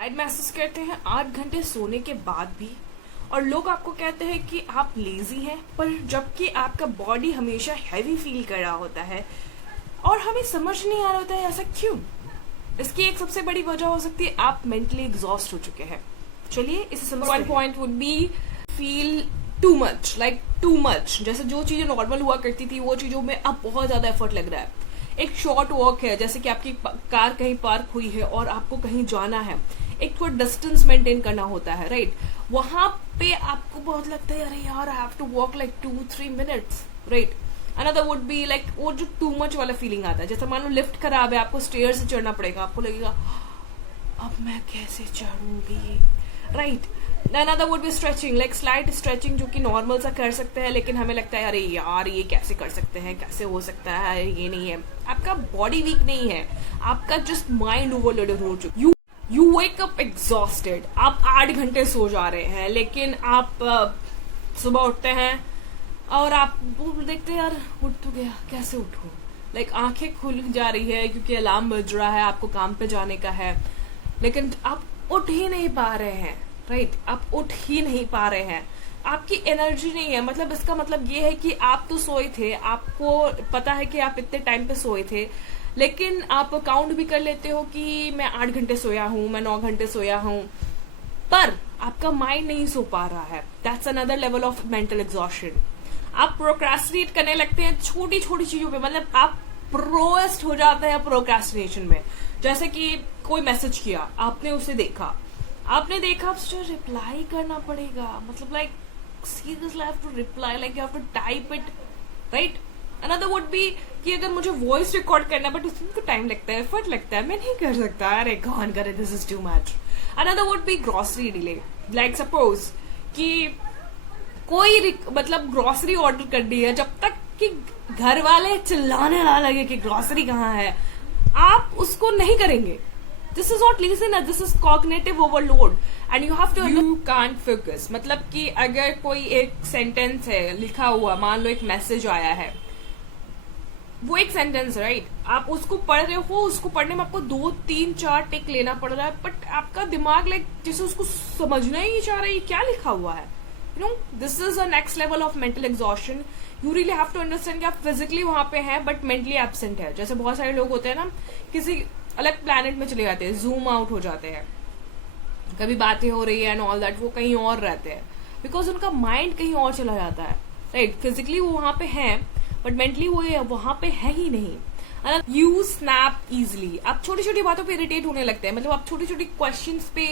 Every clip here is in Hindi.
टायर्ड महसूस करते हैं 8 घंटे सोने के बाद भी, और लोग आपको कहते हैं कि आप लेजी हैं, पर जबकि आपका बॉडी हमेशा हैवी फील कर रहा होता है और हमें समझ नहीं आ रहा होता है ऐसा क्यों। इसकी एक सबसे बड़ी वजह हो सकती है आप मेंटली एग्जॉस्ट हो चुके हैं। चलिए इसे समझते हैं। One point would be feel too much, like too much. जैसे जो चीजें नॉर्मल हुआ करती थी वो चीजों में अब बहुत ज्यादा एफर्ट लग रहा है। एक शॉर्ट वॉक है, जैसे कि आपकी कार कहीं पार्क हुई है और आपको कहीं जाना है, एक थोड़ा डिस्टेंस मेंटेन करना होता है, राइट। वहां पे आपको बहुत लगता है अरे यार I have to walk like 2-3 minutes, right. Another would be like वो जो टू मच वाला फीलिंग आता है, जैसे मान लो लिफ्ट खराब है, आपको स्टेयर से चढ़ना पड़ेगा, आपको लगेगा अब मैं कैसे चढ़ूंगी, right. Another would be stretching, like slight stretching, जो कि नॉर्मल सा कर सकते हैं, लेकिन हमें लगता है अरे यार ये कैसे कर सकते हैं, कैसे हो सकता है, ये नहीं है। आपका बॉडी वीक नहीं है, आपका जस्ट माइंड ओवरलोडेड हो चुका। You wake up exhausted. आप 8 घंटे सो जा रहे हैं, लेकिन आप सुबह उठते हैं और आप देखते हैं यार उठ तो गया, कैसे उठूं। लाइक आंखें खुल जा रही है क्योंकि अलार्म बज रहा है, आपको काम पे जाने का है, लेकिन आप उठ ही नहीं पा रहे हैं, राइट। आप उठ ही नहीं पा रहे हैं, आपकी एनर्जी नहीं है। मतलब इसका मतलब ये है कि आप तो सोए थे, आपको पता है कि आप इतने टाइम पे सोए थे, लेकिन आप काउंट भी कर लेते हो कि मैं 8 घंटे सोया हूं, मैं 9 घंटे सोया हूं, पर आपका माइंड नहीं सो पा रहा है। That's another level of mental exhaustion. आप प्रोक्रेस्टिनेट करने लगते हैं छोटी छोटी चीजों पे, मतलब आप प्रोएस्ट हो जाते हैं प्रोक्रेस्टिनेशन में। जैसे कि कोई मैसेज किया, आपने उसे देखा, आप सोचा रिप्लाई करना पड़ेगा, मतलब like seriously I have to reply, like you have to type it, right. Another would be कि अगर मुझे वॉइस रिकॉर्ड करना है बट उसमें तो टाइम लगता है, एफर्ट लगता है, मैं नहीं कर सकता, अरे कौन करे, this is too much. Another would B grocery delay, like suppose कि कोई मतलब ग्रोसरी ऑर्डर कर दी है, जब तक कि घर वाले चिल्लाने ना लगे कि ग्रोसरी कहाँ है, आप उसको नहीं करेंगे। This is not listener, this is cognitive overload and you have to, you can't focus. मतलब कि अगर कोई एक सेंटेंस है लिखा हुआ, मान लो एक मैसेज आया है, वो एक सेंटेंस, राइट। आप उसको पढ़ रहे हो, उसको पढ़ने में आपको 2-3-4 टिक लेना पड़ रहा है, बट आपका दिमाग लाइक जैसे उसको समझना ही नहीं चाह रहा है क्या लिखा हुआ है। You know, this is a next level of mental exhaustion. You really have to understand कि आप फिजिकली वहां पे हैं बट मेंटली एब्सेंट है। जैसे बहुत सारे लोग होते हैं ना, किसी अलग प्लैनेट में चले जाते हैं, जूम आउट हो जाते हैं, कभी बातें हो रही है एंड ऑल दैट, वो कहीं और रहते हैं बिकॉज उनका माइंड कहीं और चला जाता है, राइट। फिजिकली वो वहां पे है बट मेंटली वो वहां पे है ही नहीं। यू स्नैप इजिली, आप छोटी छोटी बातों पे इरिटेट होने लगते हैं, मतलब आप छोटी छोटी क्वेश्चंस पे,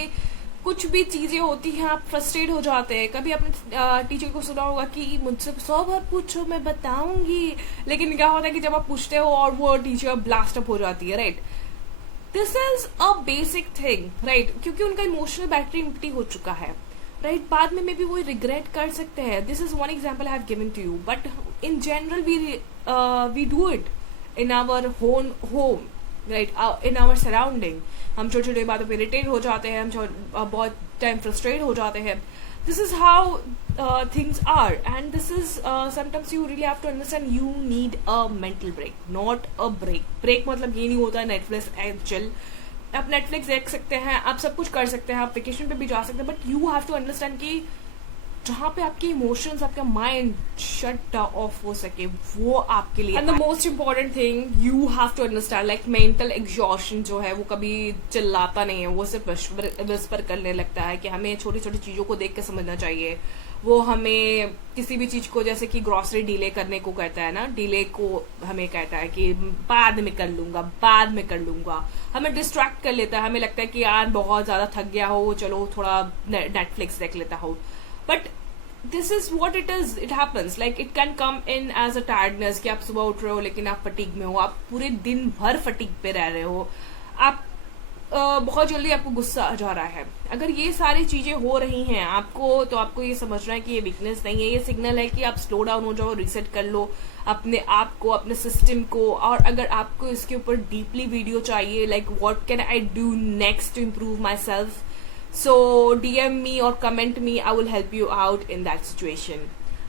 कुछ भी चीजें होती हैं आप फ्रस्ट्रेट हो जाते हैं। कभी आपने टीचर को सुना होगा कि मुझसे 100 बार पूछो मैं बताऊंगी, लेकिन क्या होता है कि जब आप पूछते हो और वो टीचर ब्लास्ट अप हो जाती है, right. This is a basic thing, right, क्योंकि उनका इमोशनल बैटरी एम्प्टी हो चुका है, राइट। बाद में भी वो रिग्रेट कर सकते हैं। This is one example I have given to you, but in general we do it in our home, right, in our surrounding. हम छोटी छोटी बातों पे इरिटेट हो जाते हैं, हम बहुत टाइम फ्रस्ट्रेट हो जाते हैं। This is how things are and this is sometimes you really have to understand you need a mental break, not a break. Break मतलब ये नहीं होता है नेटफ्लिक्स एंड चिल। आप नेटफ्लिक्स देख सकते हैं, आप सब कुछ कर सकते हैं, आप वेकेशन पे भी जा सकते हैं, but you have to understand कि जहां पे आपके इमोशंस, आपका माइंड शट ऑफ हो सके, वो आपके लिए। And the most important thing you have to understand, like mental exhaustion जो है वो कभी चिल्लाता नहीं है, वो सिर्फ विस्पर करने लगता है कि हमें छोटी छोटी चीजों को देख के समझना चाहिए। वो हमें किसी भी चीज को, जैसे कि ग्रोसरी डिले करने को कहता है ना, डिले को हमें कहता है कि बाद में कर लूंगा, बाद में कर लूंगा, हमें डिस्ट्रैक्ट कर लेता है। हमें लगता है कि यार बहुत ज्यादा थक गया हो, चलो थोड़ा नेटफ्लिक्स देख लेता हो, but this is what it is, it happens. Like it can come in as a tiredness कि आप सुबह उठ रहे हो लेकिन आप फटीग में हो, आप पूरे दिन भर फटीग पे रह रहे हो, आप बहुत जल्दी आपको गुस्सा आ जा रहा है। अगर ये सारी चीजें हो रही हैं आपको, तो आपको ये समझना है कि ये वीकनेस नहीं है, ये सिग्नल है कि आप स्लो डाउन हो जाओ, रिसेट कर लो अपने आप को, अपने सिस्टम को। और अगर आपको इसके ऊपर डीपली वीडियो चाहिए, like what can I do next to improve myself, so DM me or comment me, I will help you out in that situation.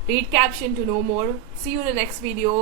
Read caption to know more. See you in the next video.